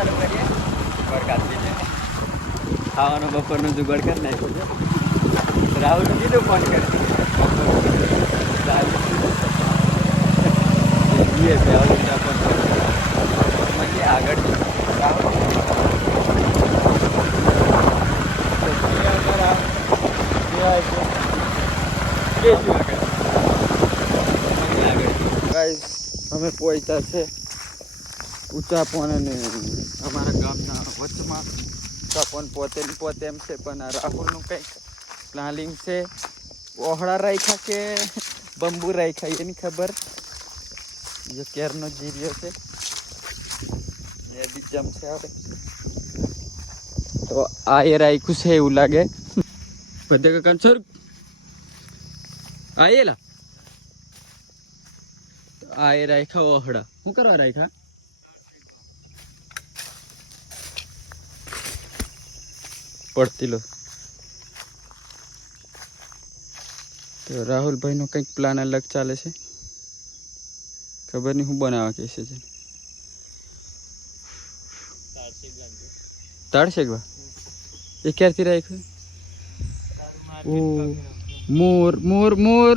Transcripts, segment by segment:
ચાલુ કરીએ વરકાતલી છે ખાવાનો બપોરનો જુગાડ કરી નાખ્યો છે રાહુલ કીધું ફોન કરે આગળ અમે પહોંચ્યા છે ઉચાપણ અને અમારા ગામના વચમાં ઉચાપણ પોતે એમ છે પણ આ રાહુલનું કંઈક પ્લાનિંગ છે ઓહળા રાખ્યા કે બંબુ રાખ્યા એની ખબર જે કેરનો જીર્યો છે એ બી જમશે હવે તો આ એ રાખ્યું છે એવું લાગે બધે કંસર આયેલા આ એ રાખ્યા ઓહડા શું કરવા રાખ્યા પડતી લો તો રાહુલભાઈ નો કંઈક પ્લાન અલગ ચાલે છે ખબર નહીં હું બનાવવા કે છે તાળ શેકવા એ ક્યારથી રાખ્યું ઓ મોર મોર મોર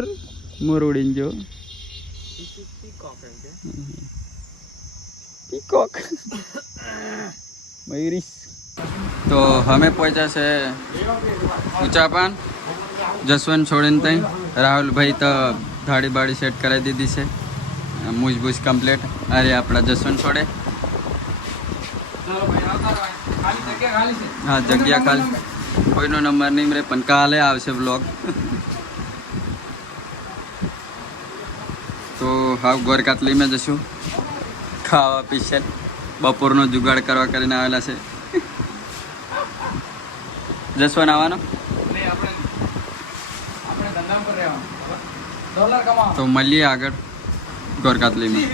મોર ઉડીને જો પીકોક મયુરી તો અમે પહોંચ્યા છે ઉચાપાન જસવંત છોડીને ત્યાં રાહુલભાઈ તો થાળી બાળી સેટ કરાવી દીધી છે મૂજબૂજ કમ્પ્લીટ અરે આપણા જસવંત છોડે હા જગ્યા ખાલી કોઈનો નંબર નહીં મળે પણ કાલે આવશે બ્લોગ તો હાવ ગોરકાતલીમાં જશું ખાવા પીશે બપોરનો જુગાડ કરવા કરીને આવેલા છે જસવંત આવવાનો તો મળીએ આગળ ગોરકાતલીમાં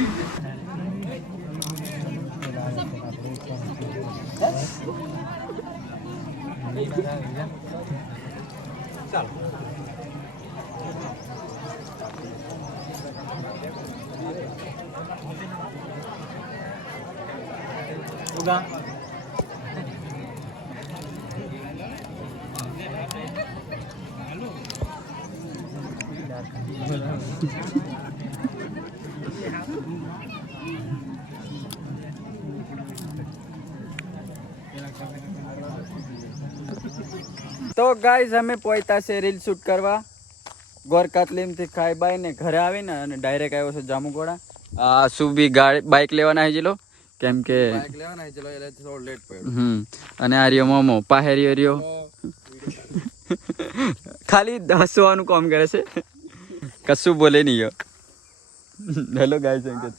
તો ગાઈઝ અમે પહોંચ્યા છે રીલ શૂટ કરવા ગોરકાતલીમથી ખાઈ બાઈ ને ઘરે આવીને અને ડાયરેક્ટ આવ્યો છે જામુગોડા આ શું બી ગાડી બાઇક લેવાના હજી લો કેમ કે અને આ રહ્યો મોમો પાહેરિયો રહ્યો ખાલી હસવાનું કામ કરે છે કશું બોલે નહીં હેલો ગાઈઝ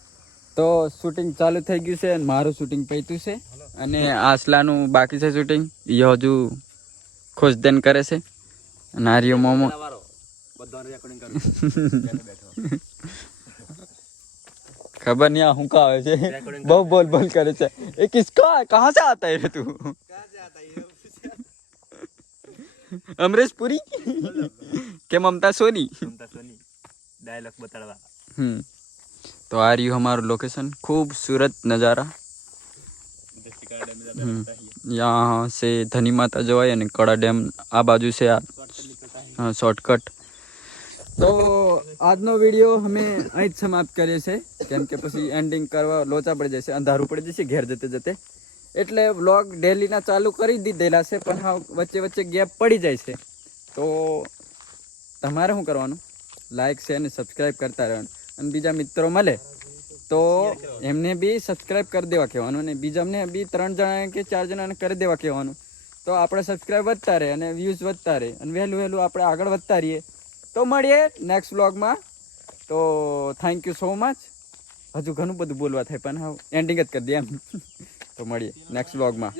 તો શૂટિંગ ચાલુ થઈ ગયું છે અને મારું શૂટિંગ પૈતું છે અને આસલાનું બાકી છે શૂટિંગ એ હજુ ખોજદેન કરે છે નારિયો મોમો ખબર નહીં આ હું કા આવે છે બહુ બોલ બોલ કરે છે એ કિસકા કહાં સે આતા હે તું અમરેશ પુરી કે મમતા સોની डायलॉग बताड़वा तो आ रही हमारा लोकेशन खूबसूरत नज़ारा यहाँ से धनी माता जवाय અને કડા ડેમ આ બાજુ છે આ શોર્ટકટ તો આજનો વિડીયો અમે અહીં જ સમાપ્ત કરીએ છીએ કેમ કે પછી એન્ડિંગ કરવા લોચા પડી જશે અંધારું પડી જશે ઘેર જતે જતે એટલે વ્લોગ ડેલીના ચાલુ કરી દીધેલા છે પણ હા વચ્ચે વચ્ચે ગેપ પડી જાય છે તો તમારે શું કરવાનું લાઈક શેર અને સબસ્ક્રાઈબ કરતા રહેવાનું અને બીજા મિત્રો મળે તો એમને બી સબસ્ક્રાઈબ કરી દેવા કહેવાનું અને બીજાને બી 3 જણા કે 4 જણાને કરી દેવા કહેવાનું તો આપણે સબસ્ક્રાઈબ વધતા રહે અને વ્યૂઝ વધતા રહે અને વહેલું આપણે આગળ વધતા રહીએ તો મળીએ નેક્સ્ટ વ્લોગમાં તો થેન્ક યુ સો મચ હજુ ઘણું બધું બોલવા થાય પણ હા એન્ડિંગ જ કરી દે એમ તો મળીએ નેક્સ્ટ વ્લોગમાં